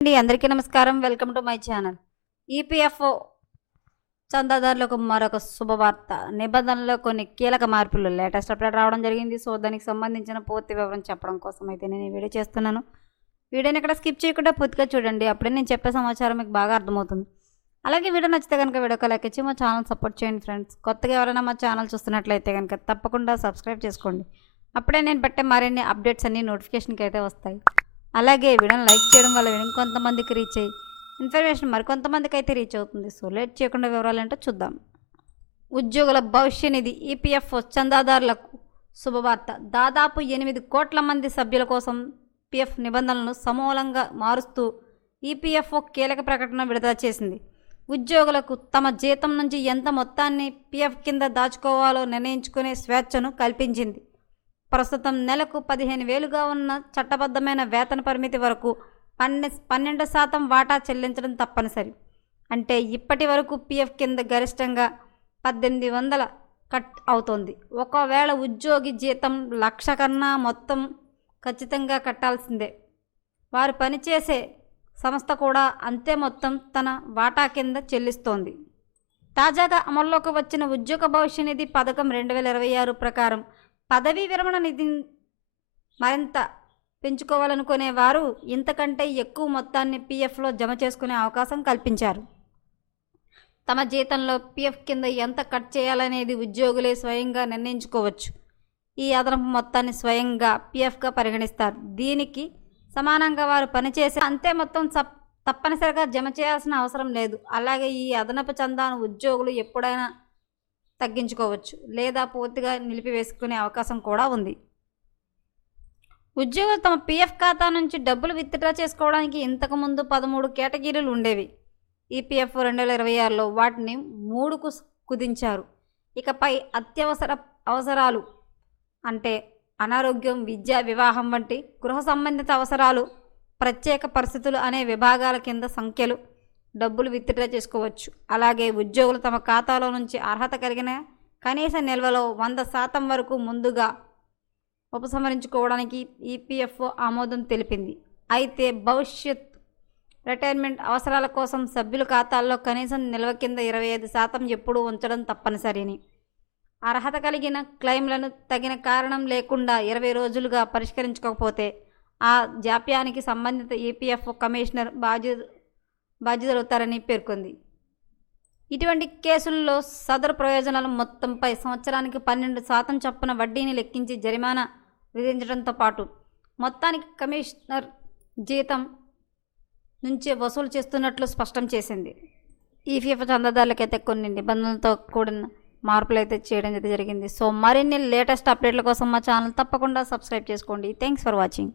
అందరికీ నమస్కారం. Welcome to my channel. EPFO చందాదారులకు మరొక శుభవార్త. నిబంధనలో కొన్ని కీలక మార్పులు లేటెస్ట్ అప్డేట్ రావడం జరిగింది. సో దానికి సంబంధించిన పూర్తి వివరం చెప్పడం కోసం అయితే నేను ఈ వీడియో చేస్తున్నాను. వీడియోని ఇక్కడ స్కిప్ చేయకుండా పూర్తిగా చూడండి. అప్పుడే నేను చెప్పే సమాచారం మీకు బాగా అర్థమవుతుంది. అలాగే వీడియో నచ్చితే కనుక వీడియోకి లైక్ ఇచ్చి మా ఛానల్ సపోర్ట్ చేయండి ఫ్రెండ్స్. కొత్తగా ఎవరైనా మా ఛానల్ చూస్తున్నట్లయితే కనుక తప్పకుండా సబ్స్క్రైబ్ చేసుకోండి. అప్పుడే నేను పెట్టే మరిన్ని అప్డేట్స్ అన్ని నోటిఫికేషన్కి అయితే వస్తాయి. అలాగే వీడియోని లైక్ చేయడం వల్ల ఇంకొంతమందికి రీచ్ అయ్యి ఇన్ఫర్మేషన్ మరికొంతమందికి అయితే రీచ్ అవుతుంది. సో లేట్ చేయకుండా వివరాలు ఏంటో చూద్దాం. ఉద్యోగుల భవిష్య నిధి ఈపీఎఫ్ఓ చందాదారులకు శుభవార్త. దాదాపు 8 కోట్ల మంది సభ్యుల కోసం పీఎఫ్ నిబంధనలను సమూలంగా మారుస్తూ ఈపీఎఫ్ఓ కీలక ప్రకటన విడుదల చేసింది. ఉద్యోగులకు తమ జీతం నుంచి ఎంత మొత్తాన్ని పీఎఫ్ కింద దాచుకోవాలో నిర్ణయించుకునే స్వేచ్ఛను కల్పించింది. ప్రస్తుతం నెలకు 15,000గా ఉన్న చట్టబద్ధమైన వేతన పరిమితి వరకు 12% వాటా చెల్లించడం తప్పనిసరి. అంటే ఇప్పటి వరకు పీఎఫ్ కింద గరిష్టంగా 1800 కట్ అవుతోంది. ఒకవేళ ఉద్యోగి జీతం 1,00,000 కన్నా మొత్తం ఖచ్చితంగా కట్టాల్సిందే. వారు పనిచేసే సంస్థ కూడా అంతే మొత్తం తన వాటా కింద చెల్లిస్తోంది. తాజాగా అమల్లోకి వచ్చిన ఉద్యోగ భవిష్య నిధి పథకం 2026 ప్రకారం పదవీ విరమణ నిధిని మరింత పెంచుకోవాలనుకునే వారు ఇంతకంటే ఎక్కువ మొత్తాన్ని పీఎఫ్లో జమ చేసుకునే అవకాశం కల్పించారు. తమ జీతంలో పీఎఫ్ కింద ఎంత కట్ చేయాలనేది ఉద్యోగులే స్వయంగా నిర్ణయించుకోవచ్చు. ఈ అదనపు మొత్తాన్ని స్వయంగా పీఎఫ్గా పరిగణిస్తారు. దీనికి సమానంగా వారు పనిచేసే అంతే మొత్తం తప్పనిసరిగా జమ చేయాల్సిన అవసరం లేదు. అలాగే ఈ అదనపు చందాను ఉద్యోగులు ఎప్పుడైనా తగ్గించుకోవచ్చు లేదా పూర్తిగా నిలిపివేసుకునే అవకాశం కూడా ఉంది. ఉద్యోగులు తమ పీఎఫ్ ఖాతా నుంచి డబ్బులు విత్డ్రా చేసుకోవడానికి ఇంతకుముందు 13 కేటగిరీలు ఉండేవి. ఈపీఎఫ్ 2026లో వాటిని 3కు కుదించారు. ఇకపై అత్యవసర అవసరాలు అంటే అనారోగ్యం, విద్య, వివాహం వంటి గృహ సంబంధిత అవసరాలు, ప్రత్యేక పరిస్థితులు అనే విభాగాల కింద సంఖ్యలు డబ్బులు విత్డ్రా చేసుకోవచ్చు. అలాగే ఉద్యోగులు తమ ఖాతాలో నుంచి అర్హత కలిగిన కనీస నిల్వలో 100% వరకు ముందుగా ఉపసంహరించుకోవడానికి ఈపీఎఫ్ఓ ఆమోదం తెలిపింది. అయితే భవిష్యత్ రిటైర్మెంట్ అవసరాల కోసం సభ్యుల ఖాతాల్లో కనీసం నిల్వ కింద 25% ఎప్పుడూ ఉంచడం తప్పనిసరిని, అర్హత కలిగిన క్లెయిమ్లను తగిన కారణం లేకుండా 20 రోజులుగా పరిష్కరించకపోతే ఆ జాప్యానికి సంబంధిత ఈపీఎఫ్ఓ కమిషనర్ బాధ్యులవుతారని పేర్కొంది. ఇటువంటి కేసుల్లో సదరు ప్రయోజనాల మొత్తంపై సంవత్సరానికి 12% చొప్పున వడ్డీని లెక్కించి జరిమానా విధించడంతో పాటు మొత్తానికి కమిషనర్ జీతం నుంచే వసూలు చేస్తున్నట్లు స్పష్టం చేసింది. ఈపీఎఫ్ చందాదారులకైతే కొన్ని నిబంధనలతో కూడిన మార్పులు అయితే చేయడం జరిగింది. సో మరిన్ని లేటెస్ట్ అప్డేట్ల కోసం మా ఛానల్ తప్పకుండా సబ్స్క్రైబ్ చేసుకోండి. Thanks for watching.